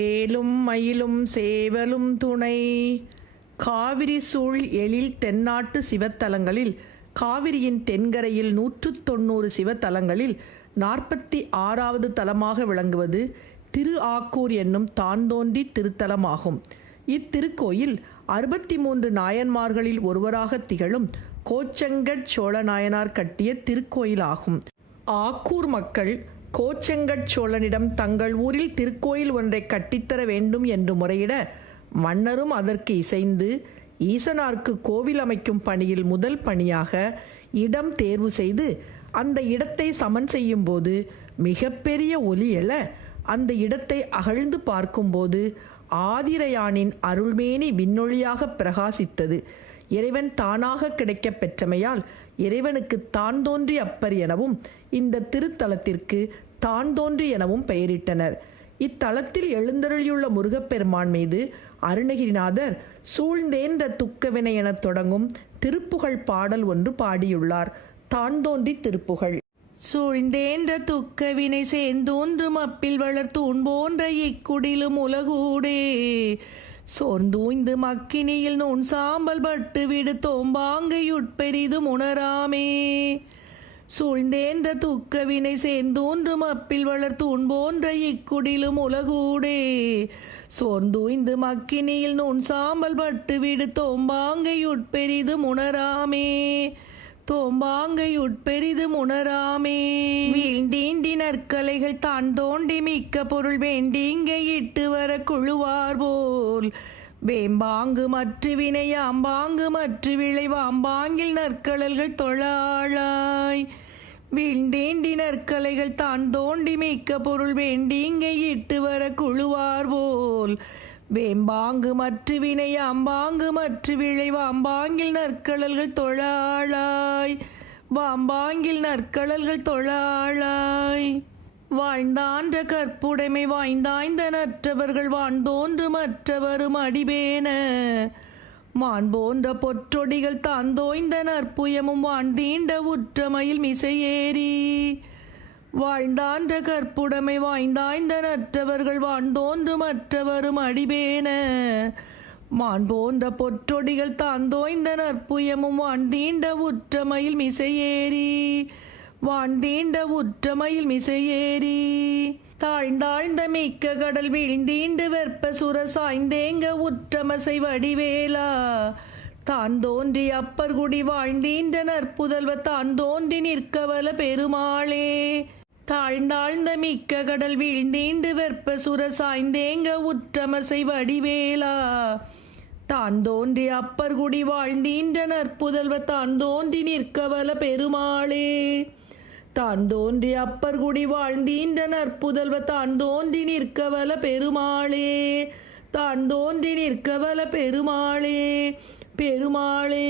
வேலும் மயிலும் சேவலும் துணை. காவிரி சூழ் எழில் தென்னாட்டு சிவத்தலங்களில் காவிரியின் தென்கரையில் 190 சிவத்தலங்களில் 46வது தலமாக விளங்குவது திரு ஆக்கூர் என்னும் தான்தோன்றி திருத்தலமாகும். இத்திருக்கோயில் 63 நாயன்மார்களில் ஒருவராக திகழும் கோச்செங்கட் சோழ நாயனார் கட்டிய திருக்கோயிலாகும். ஆக்கூர் மக்கள் கோச்செங்கட் சோழனிடம் தங்கள் ஊரில் திருக்கோயில் ஒன்றை கட்டித்தர வேண்டும் என்று முறையிட மன்னரும் அதற்கு இசைந்து ஈசனாருக்கு கோவில் அமைக்கும் பணியில் முதல் பணியாக இடம் தேர்வு செய்து அந்த இடத்தை சமன் செய்யும் போது மிகப்பெரிய ஒலி எழ அந்த இடத்தை அகழ்ந்து பார்க்கும்போது ஆதிரையானின் அருள்மேனி விண்ணொளியாக பிரகாசித்தது. இறைவன் தானாக கிடைக்கப் பெற்றமையால் இறைவனுக்கு தான்தோன்றி அப்பர் எனவும் இந்த திருத்தலத்திற்கு தான்தோன்றி எனவும் பெயரிட்டனர். இத்தலத்தில் எழுந்தருளியுள்ள முருகப்பெருமான் மீது அருணகிரிநாதர் சூழ்ந்தேன்ற துக்கவினை எனத் தொடங்கும் திருப்புகழ் பாடல் ஒன்று பாடியுள்ளார். தான்தோன்றி திருப்புகழ். சூழ்ந்தேன்ற துக்கவினை சேர்ந்தோன்றும் அப்பில் வளர்த்தூண் போன்ற இக்குடிலும் உலகூடே சோர்ந்தூய்ந்து மக்கினியில் நூன் சாம்பல் பட்டு விடு தோம்பாங்கையுட்பெரிதும் உணராமே. சூழ்ந்தேன்ற துக்கவினை சேர்ந்தோன்றும் அப்பில் வளர்த்தூண் போன்ற இக்குடிலும் உலகூடே சோர்ந்தூய்ந்து மக்கினியில் நூன் சாம்பல் பட்டு விடு தோம்பாங்கையுட்பெரிதும் உணராமே. தோம்பாங்கையுட்பெரிதும் உணராமே. வீழ்ந்தீண்டி நற்கலைகள் தான் தோண்டி மிக்க பொருள் வேண்டிங்கை இட்டு வர குழுவார் போல் வேம்பாங்கு மற்ற வினையாம்பாங்கு மற்ற விளைவாம்பாங்கில் நற்கடல்கள் தொழாளாய். வீழ்ந்தேண்டி நற்கலைகள் தான் தோண்டி மிக்க பொருள் வேண்டிங்கை இட்டு வர குழுவார் போல் வேம்பாங்கு மற்ற வினையாம்பாங்கு மற்ற விளைவாம்பாங்கில் நற்கடல்கள் தொழாளாய். வாம்பாங்கில் நற்கடல்கள் தொழாளாய். வாழ்ந்தான்ற கற்புடைமை வாய்ந்தாய்ந்த நற்றவர்கள் வான்தோன்று மற்றவரும் அடிபேன மான் போன்ற பொற்றொடிகள் தான் தோய்ந்த நற்புயமும் வான்தீண்ட உற்றமையில் மிசையேறி. வாழ்ந்தான்ற கற்புடைமை வாய்ந்தாய்ந்த நற்றவர்கள் வான்தோன்று மற்றவரும் அடிபேன மான் போன்ற பொற்றொடிகள் தான் தோய்ந்த நற்புயமும் வான்தீண்ட உற்றமையில் மிசையேறி. வான்தீண்ட உற்றமையில் மிசையேறி. தாழ்ந்தாழ்ந்த மிக்க கடல் வீழ்ந்தீண்டு வெற்ப சுர சாய்ந்தேங்க உற்றமசை வடிவேலா தான் தோன்றி அப்பர்குடி வாழ்ந்தீன்ற நற்புதல்வ தான் தோன்றி நிற்கவல பெருமாளே. தாழ்ந்தாழ்ந்த மிக்க கடல் வீழ்ந்தீண்டு வெற்ப சுர சாய்ந்தேங்க உற்றமசை வடிவேலா தான் தோன்றி அப்பர்குடி வாழ்ந்தீன்ற நற்புதல்வ தான் தோன்றி நிற்கவல பெருமாளே. தான் தோன்றி அப்பர்குடி வாழ்ந்தீன்ற நற்புதல்வ தான் தோன்றி நிற்கவல பெருமாளே. தான் தோன்றி நிற்கவல பெருமாளே. பெருமாளே.